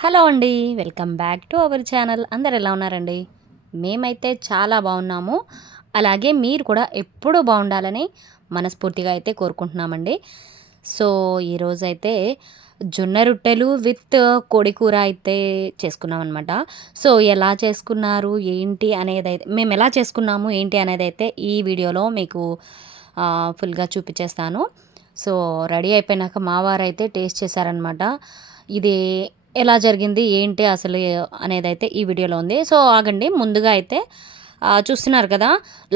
Hello అండి welcome back to our channel. అందరు ఎలా ఉన్నారండి? మేమైతే చాలా బాగున్నాము. అలాగే మీరు కూడా ఎప్పుడూ బాగుండాలని మనస్ఫూర్తిగా అయితే కోరుకుంటున్నామండి. సో ఈరోజైతే జొన్న రొట్టెలు విత్ కోడి కూర అయితే చేసుకున్నాం అనమాట సో ఎలా చేసుకున్నారు ఏంటి అనేది అయితే మేము ఎలా చేసుకున్నాము ఏంటి అనేది అయితే ఈ వీడియోలో మీకు ఫుల్గా చూపించేస్తాను సో రెడీ అయిపోయినాక మా వారు అయితే టేస్ట్ చేశారనమాట ఇది ఎలా జరిగింది ఏంటి అసలు అనేది అయితే ఈ వీడియోలో ఉంది. సో ఆగండి. ముందుగా అయితే చూస్తున్నారు కదా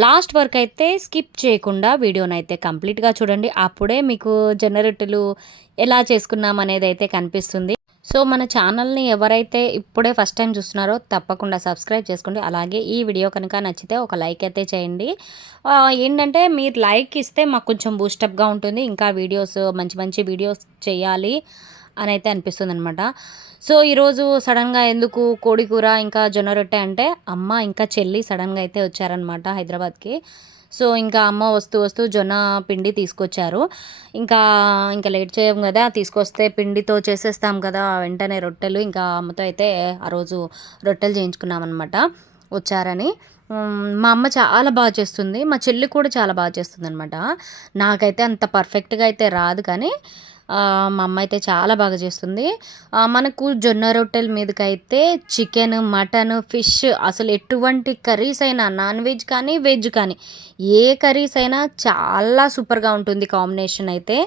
లాస్ట్ వరకు అయితే స్కిప్ చేయకుండా వీడియోని అయితే కంప్లీట్గా చూడండి. అప్పుడే మీకు జనరేటర్లు ఎలా చేసుకున్నాం అనేది అయితే కనిపిస్తుంది. సో మన ఛానల్ని ఎవరైతే ఇప్పుడే ఫస్ట్ టైం చూస్తున్నారో తప్పకుండా సబ్స్క్రైబ్ చేసుకోండి. అలాగే ఈ వీడియో కనుక నచ్చితే ఒక లైక్ అయితే చేయండి. ఏంటంటే మీరు లైక్ ఇస్తే మాకు కొంచెం బూస్టప్గా ఉంటుంది. ఇంకా వీడియోస్ మంచి మంచి వీడియోస్ చేయాలి. అని అయితే అనిపిస్తుంది అనమాట సో ఈరోజు సడన్గా ఎందుకు కోడి కూర ఇంకా జొన్న రొట్టె అంటే అమ్మ ఇంకా చెల్లి సడన్గా అయితే వచ్చారనమాట హైదరాబాద్కి. సో ఇంకా అమ్మ వస్తూ వస్తూ జొన్న పిండి తీసుకొచ్చారు. ఇంకా ఇంకా లేట్ చేయం కదా తీసుకొస్తే పిండితో చేసేస్తాం కదా వెంటనే రొట్టెలు ఇంకా అమ్మతో అయితే ఆ రోజు రొట్టెలు చేయించుకున్నాం అనమాట వచ్చారని మా అమ్మ చాలా బాగా చేస్తుంది మా చెల్లి కూడా చాలా బాగా చేస్తుంది అనమాట నాకైతే అంత పర్ఫెక్ట్గా అయితే రాదు కానీ మా అమ్మ అయితే చాలా బాగా చేస్తుంది. మనకు జొన్న రొట్టెల అయితే చికెన్ మటన్ ఫిష్ అసలు ఎటువంటి కర్రీస్ అయినా నాన్ వెజ్ కానీ వెజ్ కానీ ఏ కర్రీస్ అయినా చాలా సూపర్గా ఉంటుంది కాంబినేషన్ అయితే.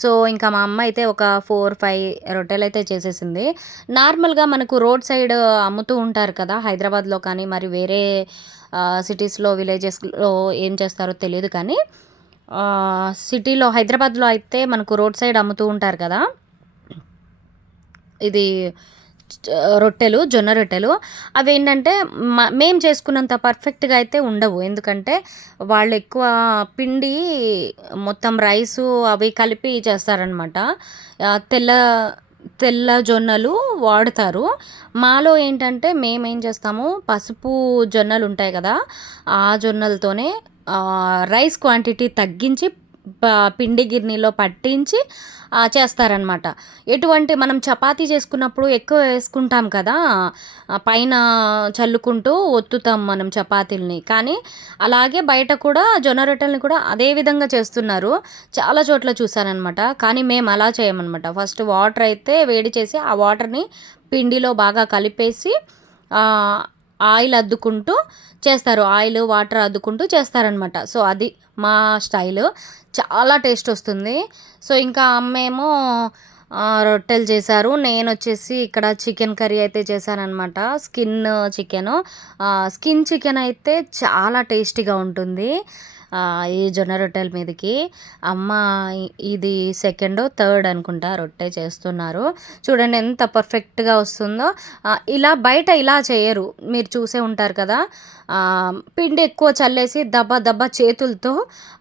సో ఇంకా మా అమ్మ అయితే ఒక ఫోర్ ఫైవ్ రొట్టెలు అయితే చేసేసింది. నార్మల్గా మనకు రోడ్ సైడ్ అమ్ముతూ ఉంటారు కదా హైదరాబాద్లో కానీ మరి వేరే సిటీస్లో విలేజెస్లో ఏం చేస్తారో తెలియదు కానీ సిటీలో హైదరాబాద్లో అయితే మనకు రోడ్ సైడ్ అమ్ముతూ ఉంటారు కదా. ఇది రొట్టెలు జొన్న రొట్టెలు. అవి ఏంటంటే మ- మేము చేసుకున్నంత పర్ఫెక్ట్గా అయితే ఉండవు. ఎందుకంటే వాళ్ళు ఎక్కువ పిండి మొత్తం రైసు అవి కలిపి చేస్తారనమాట తెల్ల తెల్ల జొన్నలు వాడతారు. మాలో ఏంటంటే మేము ఏం చేస్తాము పసుపు జొన్నలు ఉంటాయి కదా ఆ జొన్నలతోనే రైస్ క్వాంటిటీ తగ్గించి పిండి గిర్నీలో పట్టించి చేస్తారనమాట ఎటువంటి మనం చపాతీ చేసుకున్నప్పుడు ఎక్కువ వేసుకుంటాం కదా పైన చల్లుకుంటూ ఒత్తుతాం మనం చపాతీలని. కానీ అలాగే బయట కూడా జొన్న రొట్టెల్ని కూడా అదే విధంగా చేస్తున్నారు. చాలా చోట్ల చూసానమాట కానీ మేము అలా చేయమన్నమాట. ఫస్ట్ వాటర్ అయితే వేడి చేసి ఆ వాటర్ని పిండిలో బాగా కలిపేసి ఆయిల్ అద్దుకుంటూ చేస్తారు. ఆయిల్ వాటర్ అద్దుకుంటూ చేస్తారనమాట సో అది మా స్టైల్. చాలా టేస్ట్ వస్తుంది. సో ఇంకా అమ్మేమో రొట్టెలు చేశారు. నేను వచ్చేసి ఇక్కడ చికెన్ కర్రీ అయితే చేశానమాట స్కిన్ చికెన్. స్కిన్ చికెన్ అయితే చాలా టేస్టీగా ఉంటుంది. ఈ జొన్న రొట్టెల మీదకి అమ్మ ఇది సెకండ్ థర్డ్ అనుకుంటా రొట్టె చేస్తున్నారు. చూడండి ఎంత పర్ఫెక్ట్గా వస్తుందో. ఇలా బయట ఇలా చేయరు. మీరు చూసే ఉంటారు కదా. పిండి ఎక్కువ చల్లేసి దబ్బా దబ్బా చేతులతో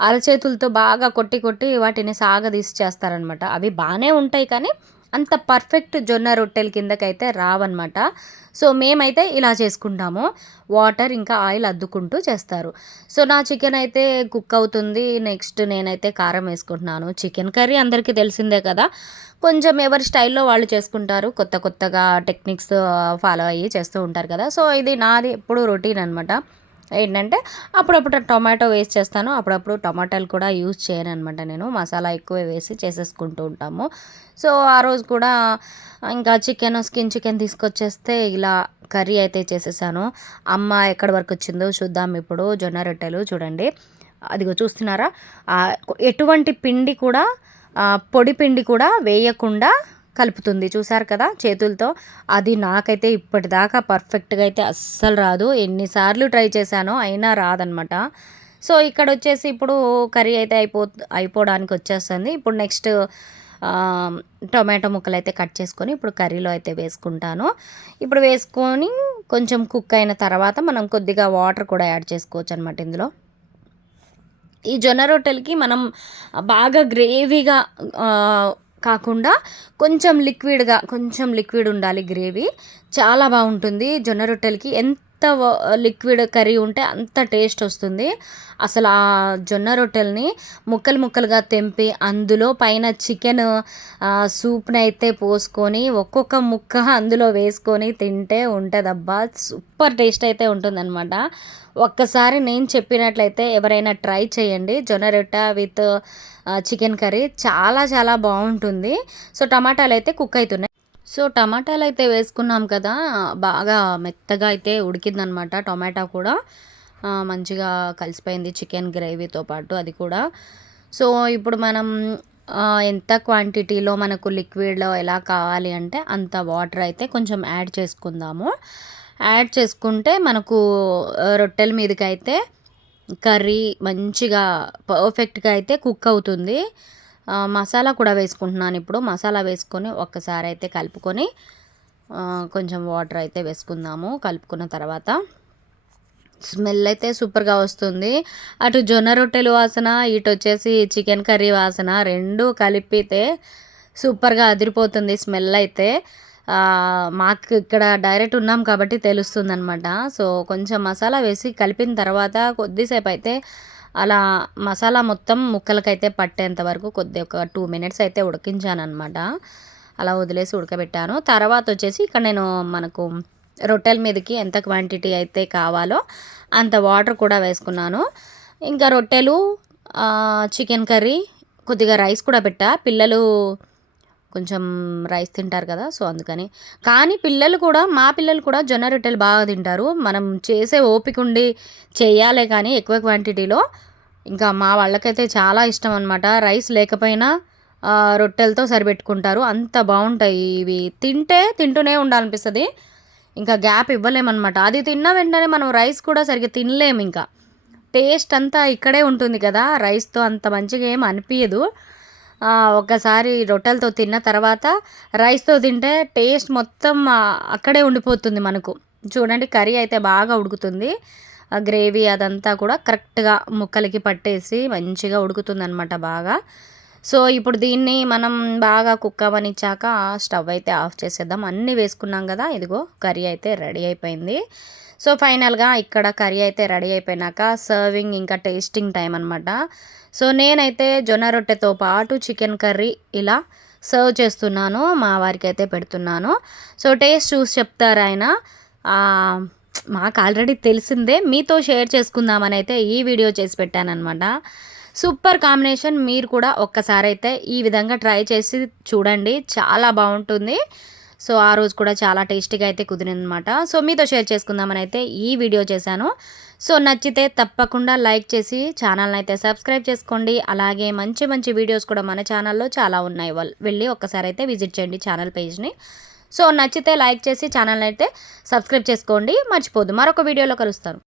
అరచేతులతో బాగా కొట్టి కొట్టి వాటిని సాగదీసి చేస్తారనమాట అవి బాగానే ఉంటాయి కానీ అంత పర్ఫెక్ట్ జొన్న రొట్టెల కిందకైతే రావన్నమాట. సో మేమైతే ఇలా చేసుకుంటాము. వాటర్ ఇంకా ఆయిల్ అద్దుకుంటూ చేస్తారు. సో నా చికెన్ అయితే కుక్ అవుతుంది. నెక్స్ట్ నేనైతే కారం వేసుకుంటున్నాను. చికెన్ కర్రీ అందరికీ తెలిసిందే కదా. కొంచెం ఎవరి స్టైల్లో వాళ్ళు చేసుకుంటారు. కొత్త కొత్తగా టెక్నిక్స్ ఫాలో అయ్యి చేస్తూ ఉంటారు కదా. సో ఇది నాది ఎప్పుడు రొటీన్ అనమాట ఏంటంటే అప్పుడప్పుడు టొమాటో వేసి చేస్తాను. అప్పుడప్పుడు టమాటాలు కూడా యూజ్ చేయను అనమాట నేను. మసాలా ఎక్కువ వేసి చేసేసుకుంటూ ఉంటాము. సో ఆ రోజు కూడా ఇంకా చికెన్ స్కిన్ చికెన్ తీసుకొచ్చేస్తే ఇలా కర్రీ అయితే చేసేసాను. అమ్మ ఎక్కడి వరకు వచ్చిందో చూద్దాం ఇప్పుడు. జొన్న రొట్టెలు చూడండి. అదిగో చూస్తున్నారా? ఎటువంటి పిండి కూడా పొడి పిండి కూడా వేయకుండా కలుపుతుంది. చూసారు కదా చేతులతో? అది నాకైతే ఇప్పటిదాకా పర్ఫెక్ట్గా అయితే అస్సలు రాదు. ఎన్నిసార్లు ట్రై చేశానో అయినా రాదనమాట. సో ఇక్కడ వచ్చేసి ఇప్పుడు కర్రీ అయితే అయిపో అయిపోవడానికి వచ్చేస్తుంది. ఇప్పుడు నెక్స్ట్ టొమాటో ముక్కలు అయితే కట్ చేసుకొని ఇప్పుడు కర్రీలో అయితే వేసుకుంటాను. ఇప్పుడు వేసుకొని కొంచెం కుక్ అయిన తర్వాత మనం కొద్దిగా వాటర్ కూడా యాడ్ చేసుకోవచ్చు అనమాట ఇందులో. ఈ జొన్న రొట్టెలకి మనం బాగా గ్రేవీగా కాకుండా కొంచెం లిక్విడ్గా కొంచెం లిక్విడ్ ఉండాలి గ్రేవీ. చాలా బాగుంటుంది. జొన్న రొట్టెలకి ఎంత ఎంత లిక్విడ్ కర్రీ ఉంటే అంత టేస్ట్ వస్తుంది. అసలు ఆ జొన్న రొట్టెల్ని ముక్కలు ముక్కలుగా తెంపి అందులో పైన చికెన్ సూప్ని అయితే పోసుకొని ఒక్కొక్క ముక్క అందులో వేసుకొని తింటే ఉంటుందబ్బా. సూపర్ టేస్ట్ అయితే ఉంటుందన్నమాట. ఒక్కసారి నేను చెప్పినట్లయితే ఎవరైనా ట్రై చేయండి జొన్న రొట్టె విత్ చికెన్ కర్రీ. చాలా చాలా బాగుంటుంది. సో టమాటాలు అయితే కుక్ అవుతున్నాయి. సో టమాటాలు అయితే వేసుకున్నాం కదా బాగా మెత్తగా అయితే ఉడికిందనమాట టొమాటో కూడా. మంచిగా కలిసిపోయింది చికెన్ గ్రేవీతో పాటు అది కూడా. సో ఇప్పుడు మనం ఎంత క్వాంటిటీలో మనకు లిక్విడ్లో ఎలా కావాలి అంటే అంత వాటర్ అయితే కొంచెం యాడ్ చేసుకుందాము. యాడ్ చేసుకుంటే మనకు రొట్టెల మీదకి అయితే కర్రీ మంచిగా పర్ఫెక్ట్గా అయితే కుక్ అవుతుంది. మసాలా కూడా వేసుకుంటున్నాను ఇప్పుడు. మసాలా వేసుకొని ఒక్కసారి అయితే కలుపుకొని కొంచెం వాటర్ అయితే వేసుకుందాము. కలుపుకున్న తర్వాత స్మెల్ అయితే సూపర్గా వస్తుంది. అటు జొన్న రొట్టెలు వాసన ఇటు వచ్చేసి చికెన్ కర్రీ వాసన రెండు కలిపితే సూపర్గా అదిరిపోతుంది స్మెల్ అయితే. మాకు ఇక్కడ డైరెక్ట్ ఉన్నాం కాబట్టి తెలుస్తుంది అనమాట సో కొంచెం మసాలా వేసి కలిపిన తర్వాత కొద్దిసేపు అయితే అలా మసాలా మొత్తం ముక్కలకైతే పట్టేంత వరకు కొద్ది ఒక టూ మినిట్స్ అయితే ఉడికించాను అనమాట అలా వదిలేసి ఉడకబెట్టాను. తర్వాత వచ్చేసి ఇక్కడ నేను మనకు రొట్టెల మీదకి ఎంత క్వాంటిటీ అయితే కావాలో అంత వాటర్ కూడా వేసుకున్నాను. ఇంకా రొట్టెలు చికెన్ కర్రీ కొద్దిగా రైస్ కూడా పెట్టా. పిల్లలు కొంచెం రైస్ తింటారు కదా సో అందుకని. కానీ పిల్లలు కూడా మా పిల్లలు కూడా జొన్న రొట్టెలు బాగా తింటారు. మనం చేసే ఓపిక ఉండి చేయాలి కానీ ఎక్కువ క్వాంటిటీలో. ఇంకా మా వాళ్ళకైతే చాలా ఇష్టం అనమాట రైస్ లేకపోయినా రొట్టెలతో సరిపెట్టుకుంటారు. అంత బాగుంటాయి ఇవి. తింటే తింటూనే ఉండాలనిపిస్తుంది. ఇంకా గ్యాప్ ఇవ్వలేమన్నమాట. అది తిన్న వెంటనే మనం రైస్ కూడా సరిగ్గా తినలేము ఇంకా. టేస్ట్ అంతా ఇక్కడే ఉంటుంది కదా. రైస్తో అంత మంచిగా ఏం అనిపించదు ఒకసారి రొట్టెలతో తిన్న తర్వాత రైస్తో తింటే టేస్ట్ మొత్తం అక్కడే ఉండిపోతుంది మనకు. చూడండి కర్రీ అయితే బాగా ఉడుకుతుంది. ఆ గ్రేవీ అదంతా కూడా కరెక్ట్గా ముక్కలకి పట్టేసి మంచిగా ఉడుకుతుంది అనమాట బాగా. సో ఇప్పుడు దీన్ని మనం బాగా కుక్ అవ్వనిచ్చాక స్టవ్ అయితే ఆఫ్ చేసేద్దాం. అన్నీ వేసుకున్నాం కదా ఇదిగో కర్రీ అయితే రెడీ అయిపోయింది. సో ఫైనల్గా ఇక్కడ కర్రీ అయితే రెడీ అయిపోయినాక సర్వింగ్ ఇంకా టేస్టింగ్ టైం అనమాట సో నేనైతే జొన్న రొట్టెతో పాటు చికెన్ కర్రీ ఇలా సర్వ్ చేస్తున్నాను మా వారికి అయితే పెడుతున్నాను. సో టేస్ట్ చూసి చెప్తారు ఆయన? మాకు ఆల్రెడీ తెలిసిందే మీతో షేర్ చేసుకుందామని అయితే ఈ వీడియో చేసి పెట్టానమాట సూపర్ కాంబినేషన్ మీరు కూడా ఒక్కసారి అయితే ఈ విధంగా ట్రై చేసి చూడండి చాలా బాగుంటుంది. సో ఆ రోజు కూడా చాలా టేస్టీగా అయితే కుదిరిందనమాట సో మీతో షేర్ చేసుకుందామని అయితే ఈ వీడియో చేశాను. సో నచ్చితే తప్పకుండా లైక్ చేసి ఛానల్ని అయితే సబ్స్క్రైబ్ చేసుకోండి. అలాగే మంచి మంచి వీడియోస్ కూడా మన ఛానల్లో చాలా ఉన్నాయి. వెళ్ళి ఒక్కసారి అయితే విజిట్ చేయండి ఛానల్ పేజ్ని. సో నచ్చితే లైక్ చేసి ఛానల్ని అయితే సబ్స్క్రైబ్ చేసుకోండి. మర్చిపోదు. మరొక వీడియోలో కలుస్తాను.